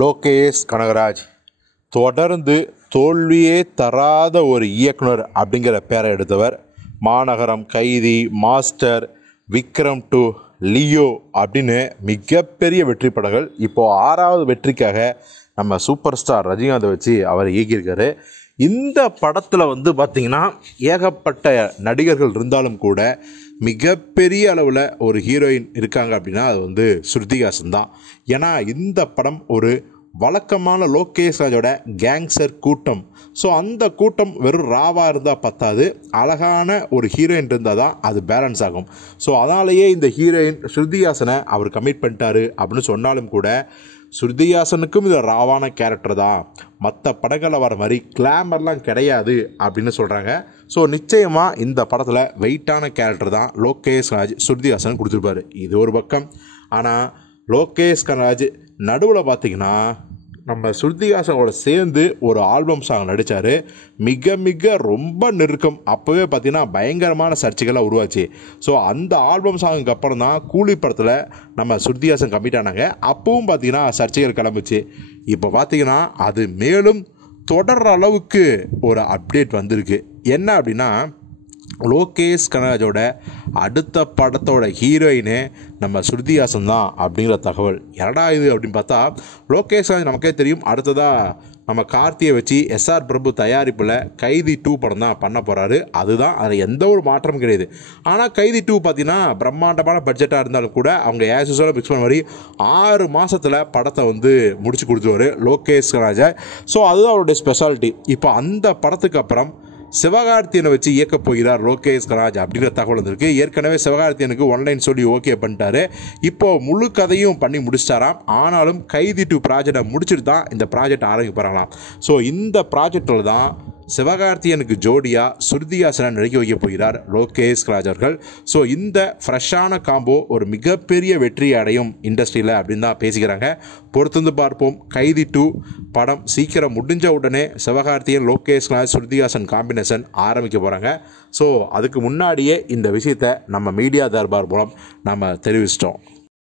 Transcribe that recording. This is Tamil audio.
லோகேஷ் கனகராஜ் தொடர்ந்து தோல்வியே தராத ஒரு இயக்குனர் அப்படிங்கிற பேரை எடுத்தவர். மாநகரம், கைதி, மாஸ்டர், விக்ரம் 2, லியோ அப்படின்னு மிகப்பெரிய வெற்றி படங்கள். இப்போது 6வது வெற்றிக்காக நம்ம சூப்பர் ஸ்டார் ரஜினிகாந்தை வச்சு அவர் இயக்கியிருக்காரு. இந்த படத்தில் பார்த்திங்கன்னா ஏகப்பட்ட நடிகர்கள் இருந்தாலும் கூட மிகப்பெரிய அளவில் ஒரு ஹீரோயின் இருக்காங்க அப்படின்னா அது ஸ்ருதிஹாசன் தான். ஏன்னா இந்த படம் ஒரு வழக்கமான லோகேஷ் ராஜோட கேங்ஸ்டர் கூட்டம். ஸோ அந்த கூட்டம் வெறும் ராவாக இருந்தால் பத்தாது, அழகான ஒரு ஹீரோயின் இருந்தால் தான் அது பேலன்ஸ் ஆகும். ஸோ அதனாலேயே இந்த ஹீரோயின் ஸ்ருதிஹாசனை அவர் கமிட் பண்ணிட்டாரு அப்படின்னு சொன்னாலும் கூட ஸ்ருதிஹாசனுக்கும் இது ராவான கேரக்டர் தான், மற்ற படங்களில் வர மாதிரி கிளாமர்லாம் கிடையாது அப்படின்னு சொல்கிறாங்க. ஸோ நிச்சயமாக இந்த படத்தில் வெயிட்டான கேரக்டர் தான் லோகேஷ் ராஜ் ஸ்ருதிஹாசன் கொடுத்துருப்பாரு. இது ஒரு பக்கம். ஆனால் லோகேஷ் கனகராஜ் நடுவில் பார்த்திங்கன்னா நம்ம ஸ்ருதிஹாசனோட சேர்ந்து ஒரு ஆல்பம் சாங் நடித்தார். மிக ரொம்ப நெருக்கம். அப்போவே பார்த்திங்கன்னா பயங்கரமான சர்ச்சைகள்லாம் உருவாச்சு. ஸோ அந்த ஆல்பம் சாங்குக்கு அப்புறம் தான் கூலி படத்தில் நம்ம ஸ்ருதிஹாசன் கமிட் ஆனாங்க. அப்பவும் பார்த்திங்கன்னா சர்ச்சைகள் கிளம்புச்சு. இப்போ பார்த்திங்கன்னா அது மேலும் தொடர்ற அளவுக்கு ஒரு அப்டேட் வந்திருக்கு. என்ன அப்படின்னா, லோகேஷ் கனகராஜோட அடுத்த படத்தோட ஹீரோயினே நம்ம ஸ்ருதிஹாசன் தான் அப்படிங்கிற தகவல். என்னடா இது அப்படின்னு பார்த்தா, லோகேஷ் கனகராஜ் நமக்கே தெரியும் அடுத்ததாக நம்ம கார்த்தியை வச்சு எஸ்ஆர் பிரபு தயாரிப்பில் கைதி 2 படம் தான் பண்ண போகிறாரு. அதுதான், அதில் எந்த ஒரு மாற்றமும் கிடையாது. ஆனால் கைதி 2 பார்த்திங்கன்னா பிரம்மாண்டமான பட்ஜெட்டாக இருந்தாலும் கூட அவங்க ஏசுசோட ஃபிக்ஸ் பண்ண மாதிரி 6 மாதத்தில் படத்தை முடிச்சு கொடுத்துருவார் லோகேஷ் கனகராஜ். ஸோ அதுதான் அவருடைய ஸ்பெஷாலிட்டி. இப்போ அந்த படத்துக்கு அப்புறம் சிவகார்த்தியனை வச்சு இயக்க போகிறார் லோகேஷ் கனகராஜ் அப்படிங்கிற தகவல் வந்திருக்கு. ஏற்கனவே சிவகார்த்தியனுக்கு ஒன்லைன் சொல்லி ஓகே பண்ணிட்டாரு. இப்போது முழு கதையும் பண்ணி முடிச்சிட்டாராம். ஆனாலும் கைதி 2 ப்ராஜெக்டை முடிச்சுட்டு தான் இந்த ப்ராஜெக்ட் ஆரம்பிக்க போகிறாங்களாம். ஸோ இந்த ப்ராஜெக்டில் தான் சிவகார்த்தியனுக்கு ஜோடியாக ஸ்ருதிஹாசனை நடிக்க வைக்க போகிறார் லோகேஷ் கனகராஜ் அவர்கள். ஸோ இந்த ஃப்ரெஷ்ஷான காம்போ ஒரு மிகப்பெரிய வெற்றி அடையும் இண்டஸ்ட்ரியில் அப்படின்னு தான் பேசிக்கிறாங்க. பொறுத்து பார்ப்போம். கைதி 2 படம் சீக்கிரம் முடிஞ்ச உடனே சிவகார்த்தியன், லோகேஷ் கனகராஜ், ஸ்ருதிஹாசன் காம்பினேஷன் ஆரம்பிக்க போகிறாங்க. ஸோ அதுக்கு முன்னாடியே இந்த விஷயத்தை நம்ம மீடியா தர்பார் மூலம் நம்ம தெரிவிச்சிட்டோம்.